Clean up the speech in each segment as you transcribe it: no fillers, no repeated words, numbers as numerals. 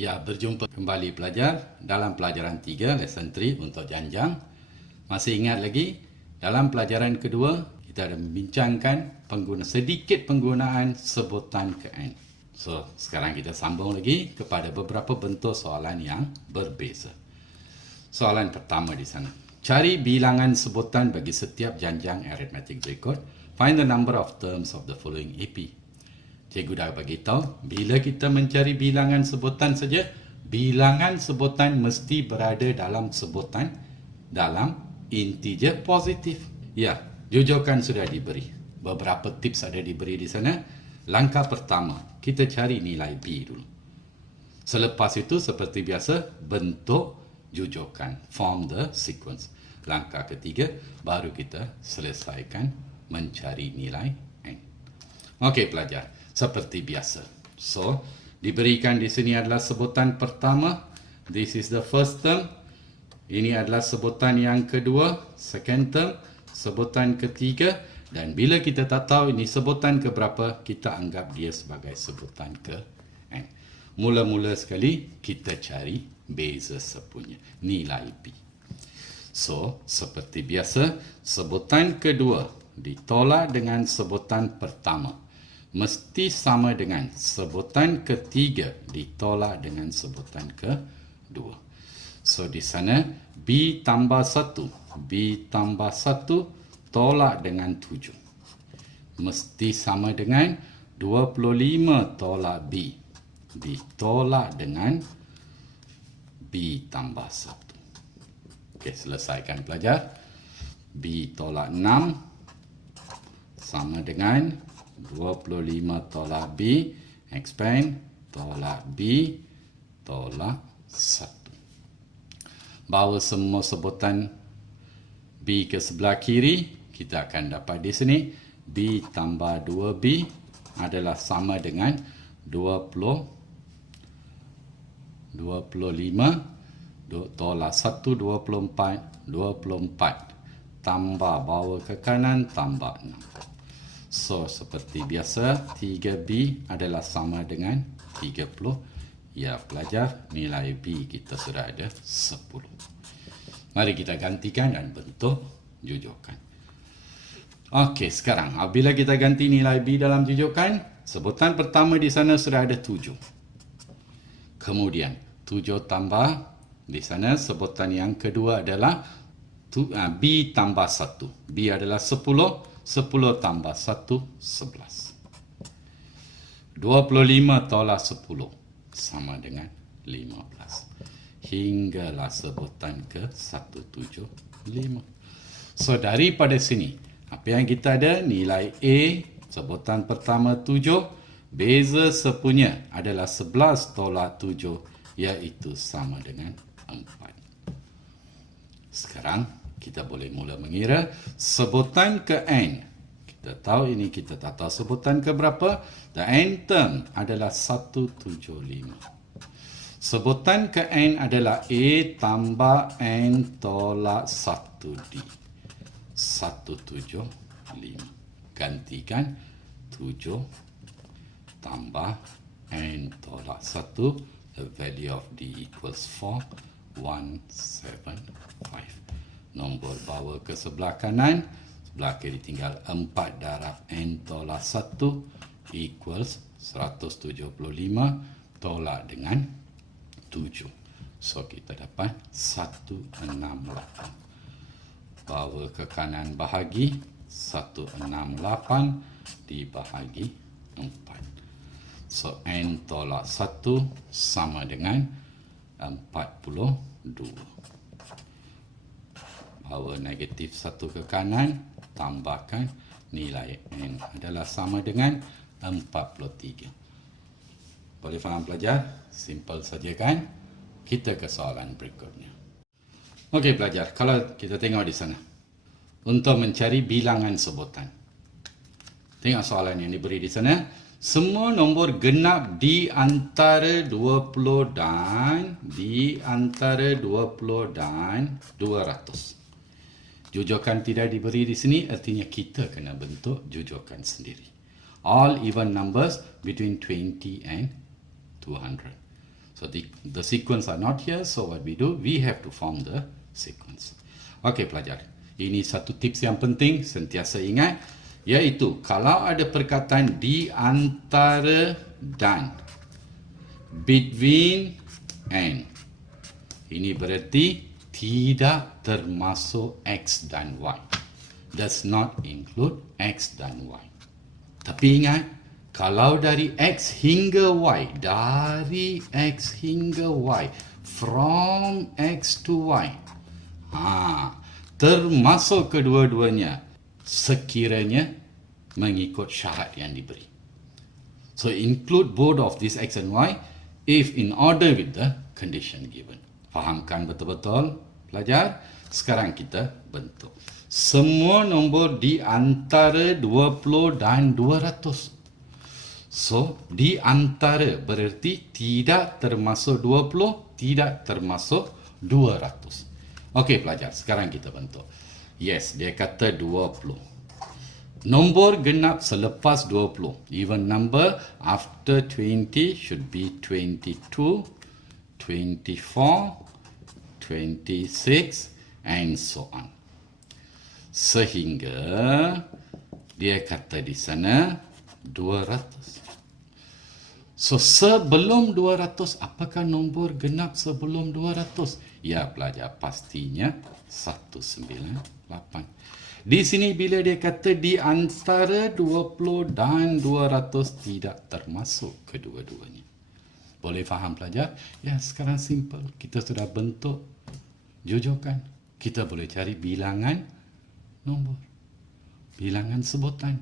Ya, berjumpa kembali pelajar dalam pelajaran 3, lesson 3 untuk Janjang. Masih ingat lagi, dalam pelajaran kedua, kita ada membincangkan sedikit penggunaan sebutan ke N. So, sekarang kita sambung lagi kepada beberapa bentuk soalan yang berbeza. Soalan pertama di sana. Cari bilangan sebutan bagi setiap janjang aritmetik berikut. Find the number of terms of the following AP. Cikgu dah bagi tahu, bila kita mencari bilangan sebutan saja, bilangan sebutan mesti berada dalam sebutan dalam integer positif. Ya, jujukan sudah diberi. Beberapa tips ada diberi di sana. Langkah pertama, kita cari nilai B dulu. Selepas itu, seperti biasa, bentuk jujukan, form the sequence. Langkah ketiga, baru kita selesaikan mencari nilai N. Okey pelajar. Seperti biasa. So, diberikan di sini adalah sebutan pertama. This is the first term. Ini adalah sebutan yang kedua, second term, sebutan ketiga. Dan bila kita tak tahu ini sebutan keberapa, kita anggap dia sebagai sebutan ke N. Mula-mula sekali, kita cari beza sepunya, nilai B. So, seperti biasa, sebutan kedua ditolak dengan sebutan pertama. Mesti sama dengan sebutan ketiga ditolak dengan sebutan kedua. So, di sana B tambah 1. B tambah 1 tolak dengan 7. Mesti sama dengan 25 tolak B. Ditolak dengan B tambah 1. Okey, selesaikan pelajar. B tolak 6 sama dengan 25 tolak B, expand, tolak B, tolak 1. Bawa semua sebutan B ke sebelah kiri, kita akan dapat di sini, B tambah 2B adalah sama dengan 25, tolak 1, 24, tambah bawa ke kanan, tambah 6. So, seperti biasa, 3B adalah sama dengan 30. Ya, pelajar, nilai B kita sudah ada 10. Mari kita gantikan dan bentuk jujukan. Okey, sekarang, apabila kita ganti nilai B dalam jujukan, sebutan pertama di sana sudah ada 7. Kemudian, 7 tambah, di sana sebutan yang kedua adalah B tambah 1. B adalah 10. 10 tambah 1, 11. 25 tolak 10 sama dengan 15. Hinggalah sebutan ke 175. So, daripada sini, apa yang kita ada? Nilai A, sebutan pertama 7. Beza sepunya adalah 11 tolak 7, iaitu sama dengan 4. Sekarang, kita boleh mula mengira sebutan ke N. Kita tahu ini, kita tak tahu sebutan ke berapa. The N term adalah 175. Sebutan ke N adalah A tambah N tolak 1D. 175. Gantikan 7 tambah N tolak 1. The value of D equals 4. 175. Nombor bawa ke sebelah kanan. Sebelah kiri tinggal 4 darab N tolak 1 equals 175 tolak dengan 7. So, kita dapat 168. Bawa ke kanan bahagi. 168 dibahagi 4. So, N tolak 1 sama dengan 42. Bawa negatif 1 ke kanan, tambahkan nilai N adalah sama dengan 43. Boleh faham pelajar? Simple saja kan? Kita ke soalan berikutnya. Okey pelajar, kalau kita tengok di sana. Untuk mencari bilangan sebutan. Tengok soalan yang diberi di sana. Semua nombor genap di antara 20 dan 200. Jujukan tidak diberi di sini, artinya kita kena bentuk jujukan sendiri. All even numbers between 20 and 200. So the sequence are not here, so what we do, we have to form the sequence. Okey pelajar, ini satu tips yang penting sentiasa ingat, iaitu kalau ada perkataan di antara dan, between and, ini berarti tidak termasuk X dan Y. Does not include X dan Y. Tapi ingat, kalau dari X hingga Y, dari X hingga Y, from X to Y, termasuk kedua-duanya sekiranya mengikut syarat yang diberi. So include both of these X and Y if in order with the condition given. Fahamkan betul-betul pelajar? Sekarang kita bentuk. Semua nombor di antara 20 dan 200. So, di antara berarti tidak termasuk 20, tidak termasuk 200. Okey pelajar, sekarang kita bentuk. Yes, dia kata 20. Nombor genap selepas 20. Even number after 20 should be 22, 24, 26 and so on. Sehingga dia kata di sana 200. So sebelum 200, apakah nombor genap sebelum 200? Ya pelajar, pastinya 198. Di sini bila dia kata di antara 20 dan 200 tidak termasuk kedua-duanya. Boleh faham pelajar? Ya, sekarang simple. Kita sudah bentuk jojokan. Kita boleh cari bilangan nombor. Bilangan sebutan.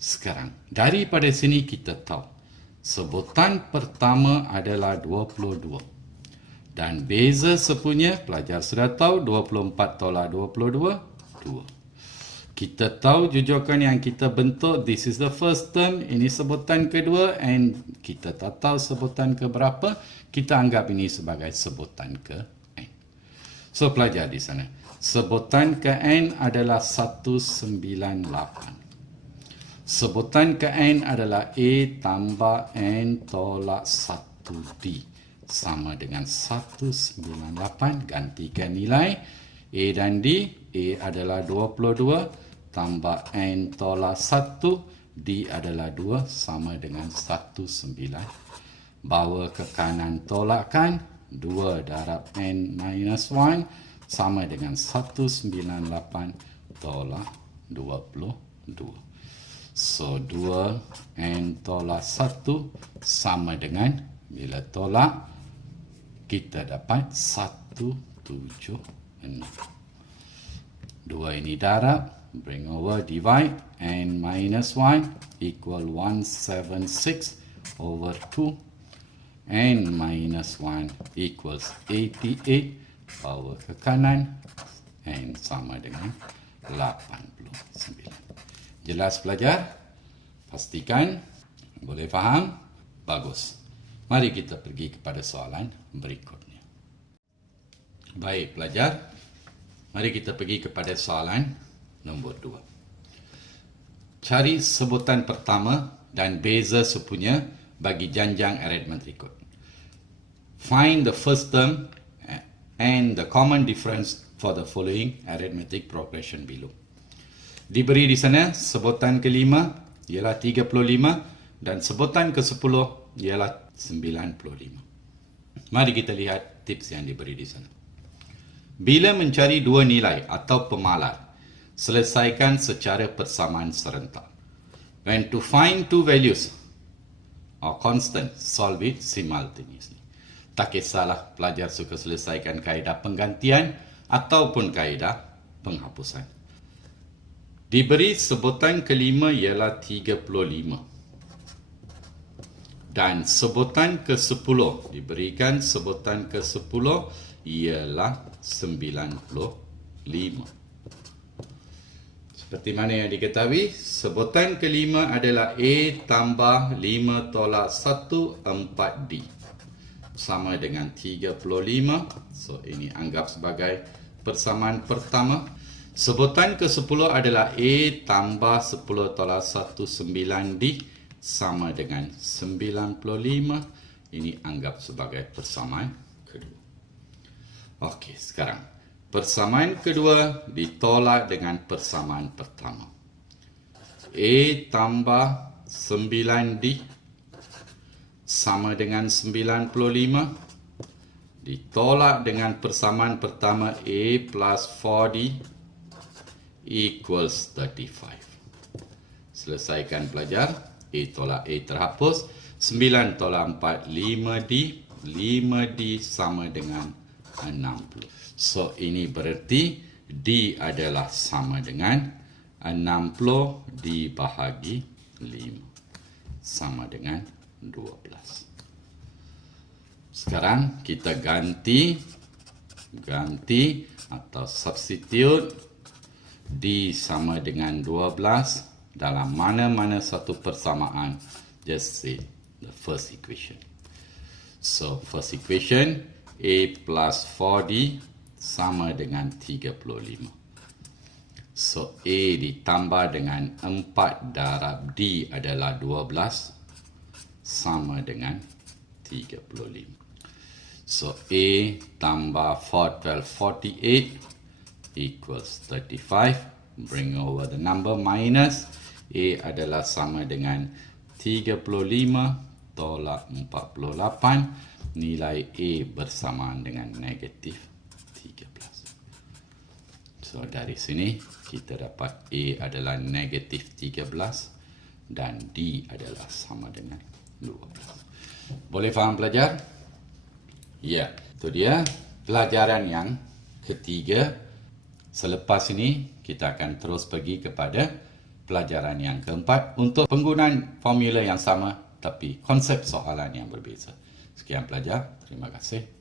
Sekarang, daripada sini kita tahu sebutan pertama adalah 22. Dan beza sepunya, pelajar sudah tahu 24 tolak 22, 2. Kita tahu jujukan yang kita bentuk, this is the first term, ini sebutan kedua, and kita tak tahu sebutan ke berapa, kita anggap ini sebagai sebutan ke n. So pelajar di sana, sebutan ke n adalah 198. Sebutan ke n adalah A tambah n tolak 1D. Sama dengan 198. Gantikan nilai A dan D. A adalah 22 tambah n tolak 1. D adalah 2 sama dengan 19. Bawa ke kanan tolakkan. 2 darab n minus 1 sama dengan 198 tolak 22. So, 2 n tolak 1 sama dengan, bila tolak, kita dapat 176. 2 ini darab, bring over, divide, n minus 1 equal 176 over 2. N minus 1 equals 88, bawa ke kanan, n sama dengan 89. Jelas pelajar? Pastikan boleh faham? Bagus. Mari kita pergi kepada soalan berikutnya. Baik pelajar, mari kita pergi kepada soalan nombor 2. Cari sebutan pertama dan beza sepunya bagi janjang aritmetik. Find the first term and the common difference for the following arithmetic progression below. Diberi di sana sebutan kelima ialah 35 dan sebutan ke-10 ialah 95. Mari kita lihat tips yang diberi di sana. Bila mencari dua nilai atau pemalar, selesaikan secara persamaan serentak. When to find two values or constant, solve it simultaneously. Tak kisahlah pelajar suka selesaikan kaedah penggantian ataupun kaedah penghapusan. Diberi sebutan kelima ialah 35. Dan sebutan ke-10, diberikan sebutan ke-10 ialah 95. Seperti mana yang diketahui, sebutan kelima adalah A tambah 5 tolak 1, 4D. Sama dengan 35. So, ini anggap sebagai persamaan pertama. Sebutan ke-10 adalah A tambah 10 tolak 1, 9D. Sama dengan 95. Ini anggap sebagai persamaan kedua. Okey, sekarang persamaan kedua ditolak dengan persamaan pertama. A tambah 9D sama dengan 95 ditolak dengan persamaan pertama A plus 4D equals 35. Selesaikan pelajar. A tolak A terhapus. 9 tolak 4, 5D. 5D sama dengan 60. So, ini berarti D adalah sama dengan 60 dibahagi 5. Sama dengan 12. Sekarang kita ganti atau substitute D sama dengan 12 dalam mana-mana satu persamaan. Just say the first equation. So, first equation, A plus 4D sama dengan 35. So, A ditambah dengan 4 darab D adalah 12 sama dengan 35. So, A tambah 4, 12, 48 equals 35. Bring over the number minus. A adalah sama dengan 35 tolak 48. Nilai A bersamaan dengan negatif 13. So, dari sini kita dapat A adalah negatif 13 dan D adalah sama dengan 12. Boleh faham pelajar? Ya, itu dia pelajaran yang ketiga. Selepas ini kita akan terus pergi kepada pelajaran yang keempat untuk penggunaan formula yang sama tapi konsep soalan yang berbeza. Sekian pelajar, terima kasih.